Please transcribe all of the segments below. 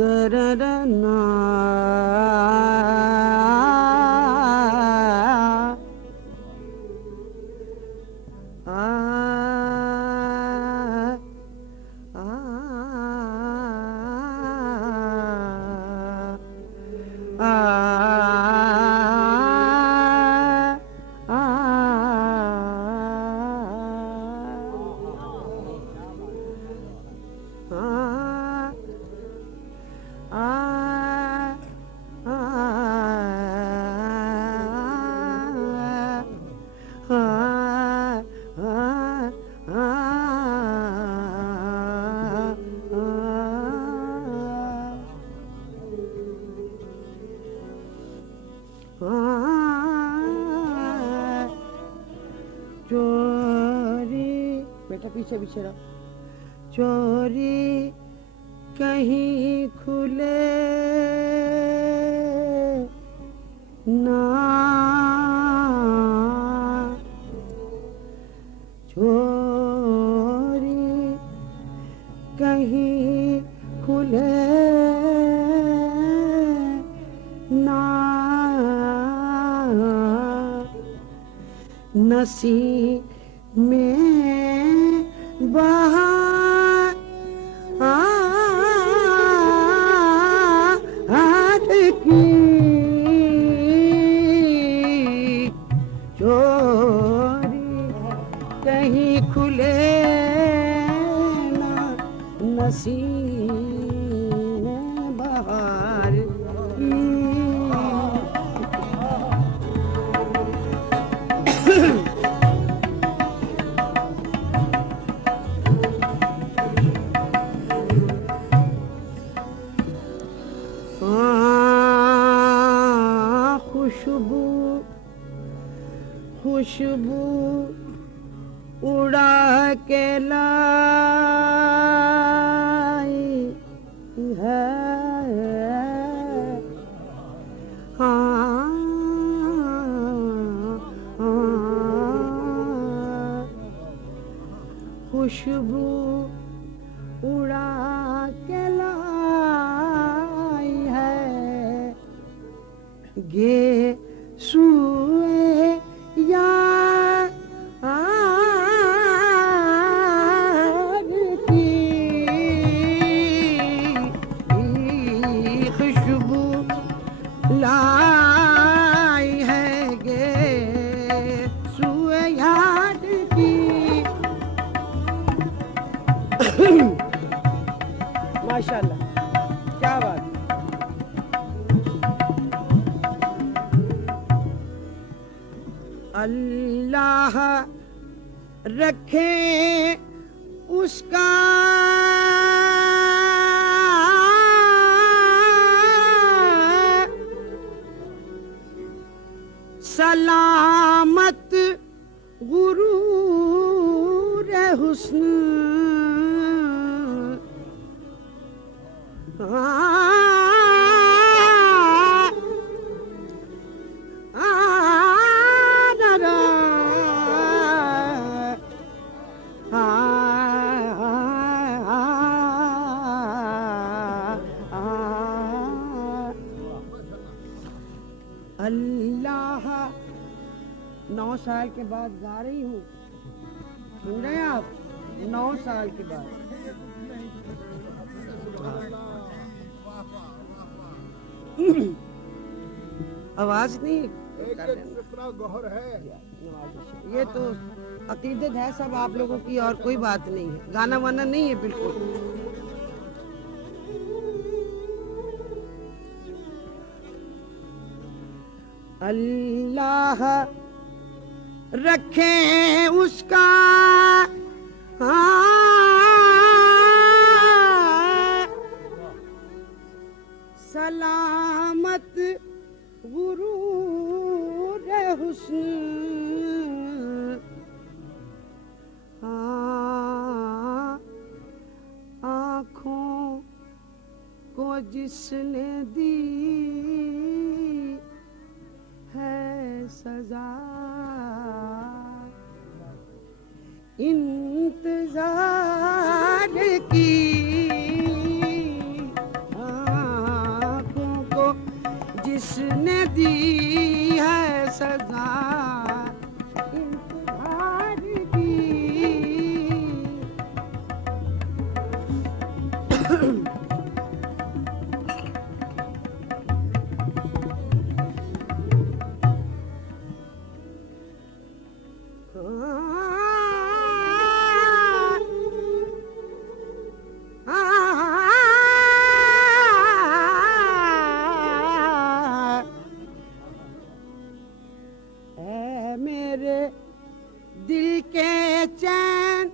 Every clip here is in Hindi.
दररना चोरी बेटा पीछे पीछे रहो। चोरी कहीं खुले ना, चोरी कहीं खुले ना, नसीब में बहार की चोरी कहीं खुले ना, नसीब में बहार की। खुशबू खुशबू उड़ा के लाई है, हाँ खुशबू उड़ा के लाई है, गे सुए यार की खुशबू लाई है, गे सुए यार की। माशाल्लाह क्या बात। अल्लाह रखे उसका सलामत गुरूर हुस्न, अल्लाह 9 साल के बाद गा रही हूँ, सुन रहे हैं आप? 9 साल के बाद आवाज नहीं गौहर है। ये तो अकीदत है सब आप लोगों की और कोई बात नहीं है, गाना वाना नहीं है बिल्कुल। अल्लाह रखे उसका सलामत गुरूर हुस्न, आँखों को जिसने दी है सजा, इंतजार की मेरे दिल के चैन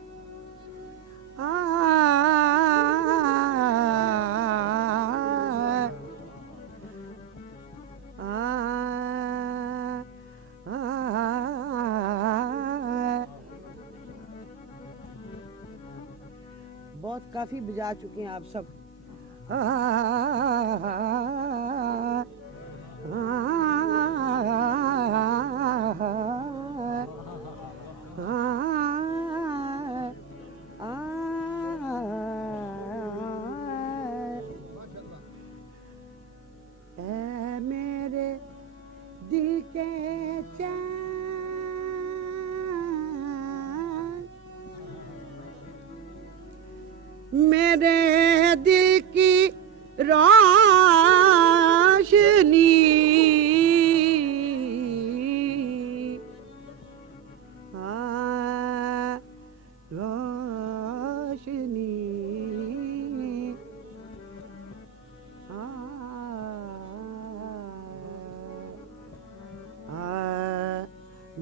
बहुत काफी बजा चुके हैं आप सब। मेरे दिल के चैन मेरे दिल की रोशनी रोशनी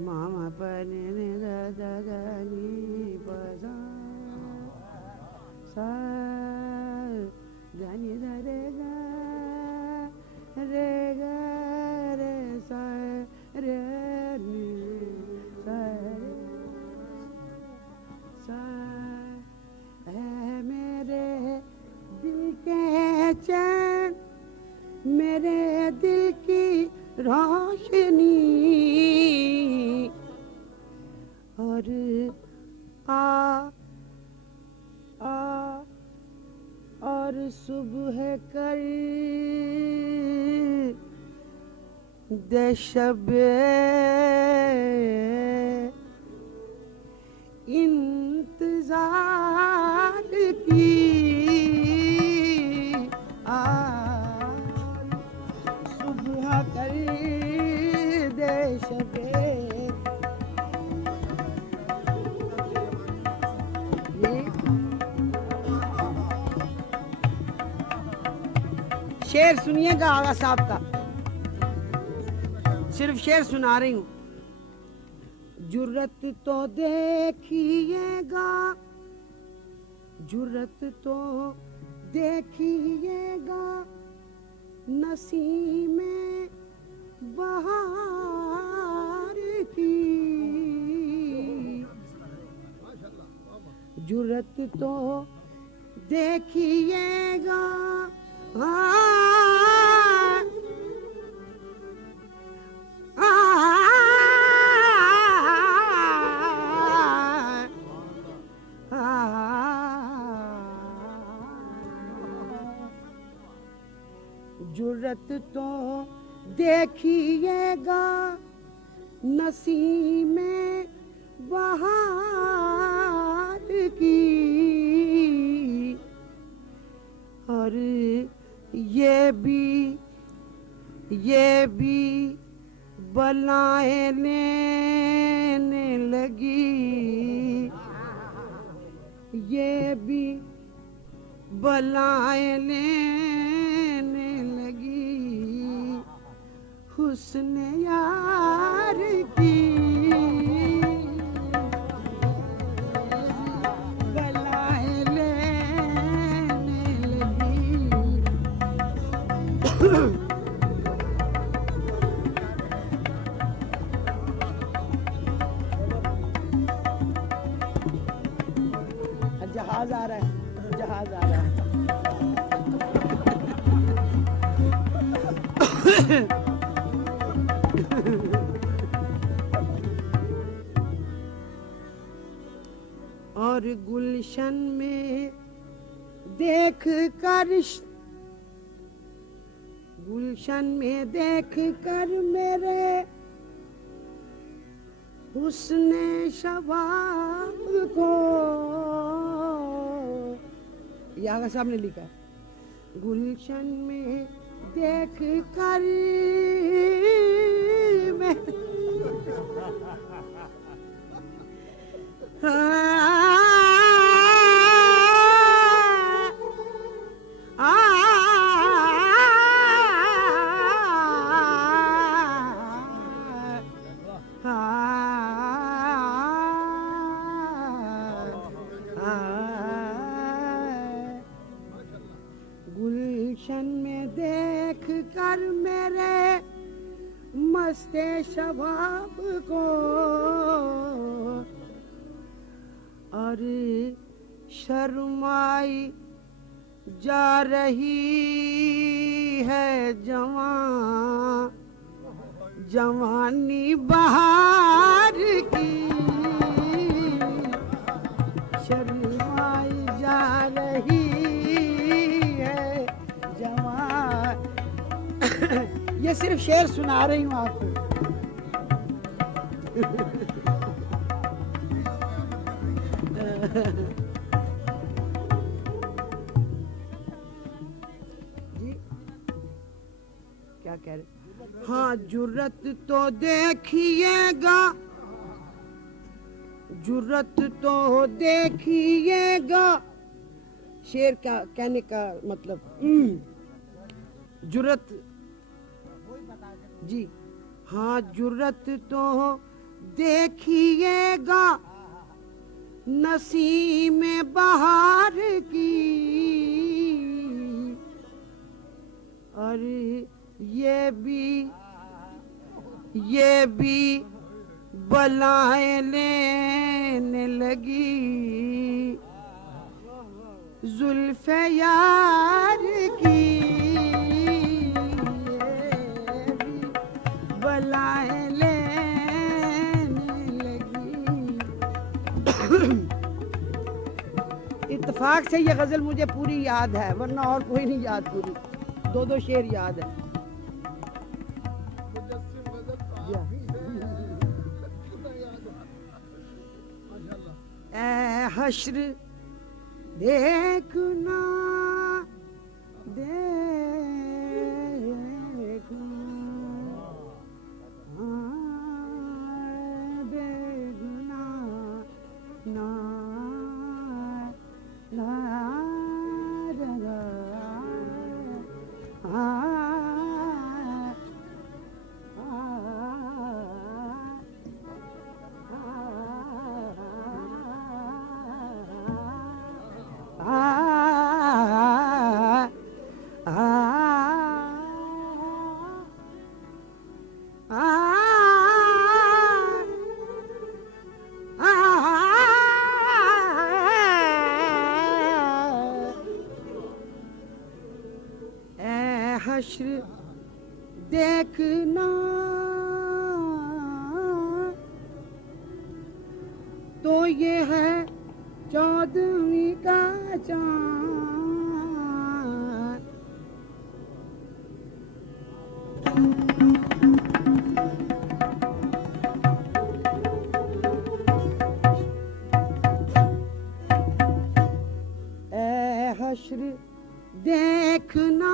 मामा पने दादानी बजा सा जानी रे गा रे गा रे सा रे नी सा सा मेरे दिल के चैन मेरे दिल की रोशनी और और सुबह कर दे शबे इंतजार की सुबह कर दे शबे शेर सुनिएगा आगा साहब का, सिर्फ शेर सुना रही हूँ। जुर्रत तो देखिएगा जुर्रत तो देखिएगा नसीम में बहार की जुर्रत तो देखिएगा जुर्रत तो देखिएगा नसीम में बहार की और ये भी बलाएं लेने लगी ये भी बलाएं लेने लगी हुस्न यार की बलाएं लेने लगी जहाज आ रहा है जहाज आ रहा है और गुलशन में देख कर मेरे हुस्ने शबाब को ये आगा साहब ने लिखा। गुलशन में देख कर मैं गुलशन में देख कर मेरे मस्ते शबाब को और शर्माई जा रही है जवानी बहार की, शर्माई जा रही है जवान। ये सिर्फ शेर सुना रही हूँ आपको। जी क्या कह रहे? हाँ, जुर्रत तो देखिएगा, जुर्रत तो देखिएगा। शेर का कहने का मतलब जुर्रत जी। हाँ, जुर्रत तो देखिएगा नसीम बहार की, और ये भी बलाएं लेने लगी जुल्फ़े यार की, ये भी बलाएं लेने लगी। इत्तेफाक से ये गजल मुझे पूरी याद है, वरना और कोई नहीं याद पूरी। दो दो शेर याद है। ऐ हश्र देखना देखना बेगुना ना ना हश्र देखना तो ये है 14वीं का चाँद। ऐ हश्र देखना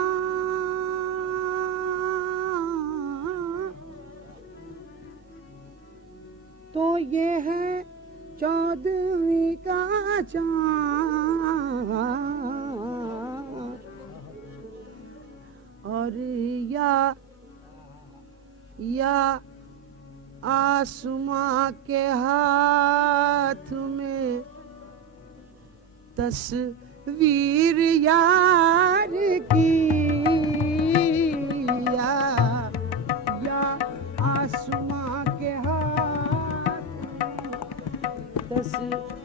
तो ये है 14वीं का चाँद, और या आसमां के हाथ में तस्वीर यार की, या आसमां के हाथ तस्वीर